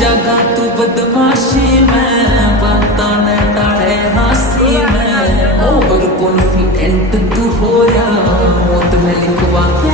जगह तू बदमाशी में बातां ने टाले हासी में ओवर कॉन्फिडेंट तू हो या मौत में लिखवा के